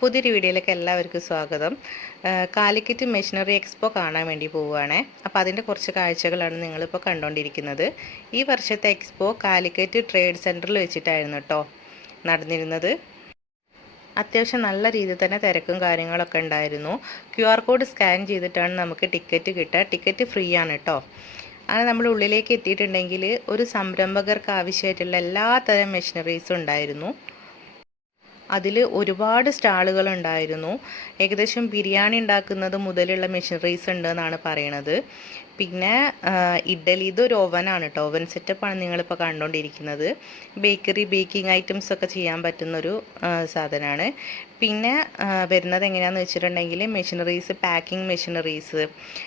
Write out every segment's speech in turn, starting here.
പുതിയൊരു വീഡിയോയിലേക്ക് എല്ലാവർക്കും സ്വാഗതം. കാലിക്കറ്റ് മെഷീനറി എക്സ്പോ കാണാൻ വേണ്ടി പോവുകയാണേ. അപ്പോൾ അതിൻ്റെ കുറച്ച് കാഴ്ചകളാണ് നിങ്ങളിപ്പോൾ കണ്ടുകൊണ്ടിരിക്കുന്നത്. ഈ വർഷത്തെ എക്സ്പോ കാലിക്കറ്റ് ട്രേഡ് സെൻറ്ററിൽ വെച്ചിട്ടായിരുന്നു കേട്ടോ നടന്നിരുന്നത്. അത്യാവശ്യം നല്ല രീതിയിൽ തന്നെ തിരക്കും കാര്യങ്ങളൊക്കെ ഉണ്ടായിരുന്നു. QR കോഡ് സ്കാൻ ചെയ്തിട്ടാണ് നമുക്ക് ടിക്കറ്റ് കിട്ടുക. ടിക്കറ്റ് ഫ്രീ ആണ് കേട്ടോ. അങ്ങനെ നമ്മൾ ഉള്ളിലേക്ക് എത്തിയിട്ടുണ്ടെങ്കിൽ ഒരു സംരംഭകർക്ക് ആവശ്യമായിട്ടുള്ള എല്ലാ തരം മെഷീനറീസും ഉണ്ടായിരുന്നു. അതിൽ ഒരുപാട് സ്റ്റാളുകൾ ഉണ്ടായിരുന്നു. ഏകദേശം ബിരിയാണി ഉണ്ടാക്കുന്നത് മുതലുള്ള മെഷീനറീസ് ഉണ്ടെന്നാണ് പറയണത്. പിന്നെ ഇതൊരു ഓവനാണ് കേട്ടോ. ഓവൻ സെറ്റപ്പാണ് നിങ്ങളിപ്പോൾ കണ്ടുകൊണ്ടിരിക്കുന്നത്. ബേക്കിംഗ് ഐറ്റംസ് ഒക്കെ ചെയ്യാൻ പറ്റുന്നൊരു സാധനമാണ്. പിന്നെ വരുന്നത് എങ്ങനെയാണെന്ന് വെച്ചിട്ടുണ്ടെങ്കിൽ മെഷീനറീസ്, പാക്കിംഗ് മെഷീനറീസ്,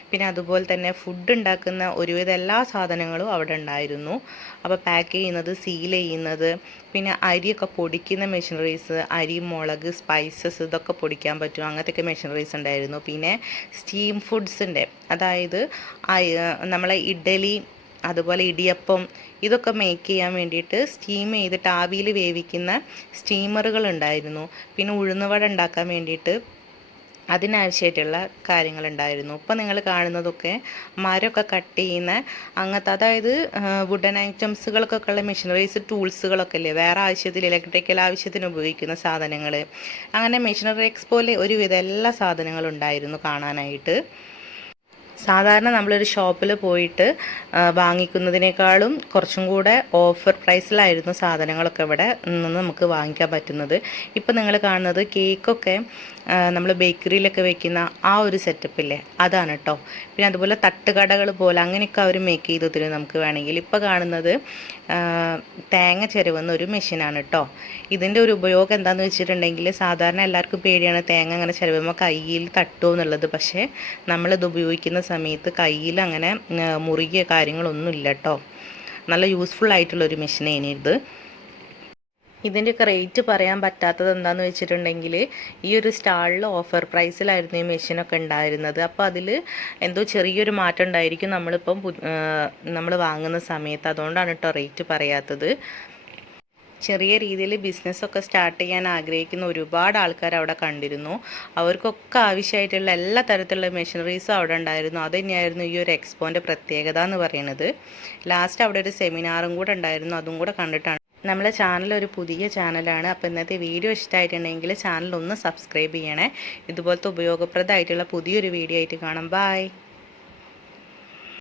പിന്നെ അതുപോലെ തന്നെ ഫുഡ് ഉണ്ടാക്കുന്ന ഒരുവിധ എല്ലാ സാധനങ്ങളും അവിടെ ഉണ്ടായിരുന്നു. അപ്പോൾ പാക്ക് ചെയ്യുന്നത്, സീൽ ചെയ്യുന്നത്, പിന്നെ അരിയൊക്കെ പൊടിക്കുന്ന മെഷീനറീസ്, അരി, മുളക്, സ്പൈസസ് ഇതൊക്കെ പൊടിക്കാൻ പറ്റും, അങ്ങനത്തെയൊക്കെ മെഷീനറീസ് ഉണ്ടായിരുന്നു. പിന്നെ സ്റ്റീം ഫുഡ്സിൻ്റെ, അതായത് നമ്മളെ ഇഡ്ഡലി, അതുപോലെ ഇടിയപ്പം, ഇതൊക്കെ മേക്ക് ചെയ്യാൻ വേണ്ടിയിട്ട് സ്റ്റീം ചെയ്തിട്ട് ആവിയിൽ വേവിക്കുന്ന സ്റ്റീമറുകൾ ഉണ്ടായിരുന്നു. പിന്നെ ഉഴുന്നുവട ഉണ്ടാക്കാൻ വേണ്ടിയിട്ട് അതിനാവശ്യമായിട്ടുള്ള കാര്യങ്ങളുണ്ടായിരുന്നു. ഇപ്പം നിങ്ങൾ കാണുന്നതൊക്കെ മരമൊക്കെ കട്ട് ചെയ്യുന്ന അങ്ങനത്തെ, അതായത് വുഡൻ ഐറ്റംസുകൾക്കൊക്കെ ഉള്ള മെഷീനറീസ്, ടൂൾസുകളൊക്കെ ഇല്ലേ, വേറെ ആവശ്യത്തിൽ ഇലക്ട്രിക്കൽ ആവശ്യത്തിന് ഉപയോഗിക്കുന്ന സാധനങ്ങൾ, അങ്ങനെ മെഷീനറി എക്സ്പോയിൽ ഒരുവിധം എല്ലാ സാധനങ്ങളും ഉണ്ടായിരുന്നു കാണാനായിട്ട്. സാധാരണ നമ്മളൊരു ഷോപ്പിൽ പോയിട്ട് വാങ്ങിക്കുന്നതിനേക്കാളും കുറച്ചും കൂടെ ഓഫർ പ്രൈസിലായിരുന്നു സാധനങ്ങളൊക്കെ ഇവിടെ നിന്ന് നമുക്ക് വാങ്ങിക്കാൻ പറ്റുന്നത്. ഇപ്പം നിങ്ങൾ കാണുന്നത് കേക്കൊക്കെ നമ്മൾ ബേക്കറിയിലൊക്കെ വെക്കുന്ന ആ ഒരു സെറ്റപ്പില്ലേ, അതാണ് കേട്ടോ. പിന്നെ അതുപോലെ തട്ടുകടകൾ പോലെ അങ്ങനെയൊക്കെ അവർ മേക്ക് ചെയ്ത് തരും നമുക്ക് വേണമെങ്കിൽ. ഇപ്പോൾ കാണുന്നത് തേങ്ങ ചിരവുന്ന ഒരു മെഷീനാണ് കേട്ടോ. ഇതിൻ്റെ ഒരു ഉപയോഗം എന്താണെന്ന് വെച്ചിട്ടുണ്ടെങ്കിൽ, സാധാരണ എല്ലാവർക്കും പേടിയാണ് തേങ്ങ അങ്ങനെ ചിരവുമ്പോൾ കയ്യിൽ തട്ടുമോ എന്നുള്ളത്. പക്ഷേ നമ്മളിത് ഉപയോഗിക്കുന്ന സമയത്ത് കയ്യിൽ അങ്ങനെ മുറുകിയ കാര്യങ്ങളൊന്നും ഇല്ല കേട്ടോ. നല്ല യൂസ്ഫുൾ ആയിട്ടുള്ളൊരു മെഷീനാണ് ഇത്. ഇതിൻ്റെയൊക്കെ റേറ്റ് പറയാൻ പറ്റാത്തത് എന്താണെന്ന് വെച്ചിട്ടുണ്ടെങ്കിൽ, ഈ ഒരു സ്റ്റാളിൽ ഓഫർ പ്രൈസിലായിരുന്നു ഈ മെഷീനൊക്കെ ഉണ്ടായിരുന്നത്. അപ്പോൾ അതിൽ എന്തോ ചെറിയൊരു മാറ്റം ഉണ്ടായിരിക്കും നമ്മൾ വാങ്ങുന്ന സമയത്ത്. അതുകൊണ്ടാണ് കേട്ടോ റേറ്റ് പറയാത്തത്. ചെറിയ രീതിയിൽ ബിസിനസ്സൊക്കെ സ്റ്റാർട്ട് ചെയ്യാൻ ആഗ്രഹിക്കുന്ന ഒരുപാട് ആൾക്കാർ അവിടെ കണ്ടിരുന്നു. അവർക്കൊക്കെ ആവശ്യമായിട്ടുള്ള എല്ലാ തരത്തിലുള്ള മെഷീനറീസും അവിടെ ഉണ്ടായിരുന്നു. അത് തന്നെയായിരുന്നു ഈ ഒരു എക്സ്പോൻ്റെ പ്രത്യേകത എന്ന് പറയുന്നത്. ലാസ്റ്റ് അവിടെ ഒരു സെമിനാറും കൂടെ ഉണ്ടായിരുന്നു. അതും കൂടെ കണ്ടിട്ടാണ്. നമ്മളെ ചാനൽ ഒരു പുതിയ ചാനലാണ്. അപ്പോൾ ഇന്നത്തെ വീഡിയോ ഇഷ്ടമായിട്ടുണ്ടെങ്കിൽ ചാനൽ ഒന്ന് സബ്സ്ക്രൈബ് ചെയ്യണേ. ഇതുപോലത്തെ ഉപയോഗപ്രദമായിട്ടുള്ള പുതിയൊരു വീഡിയോ ആയിട്ട് കാണാം. ബൈ.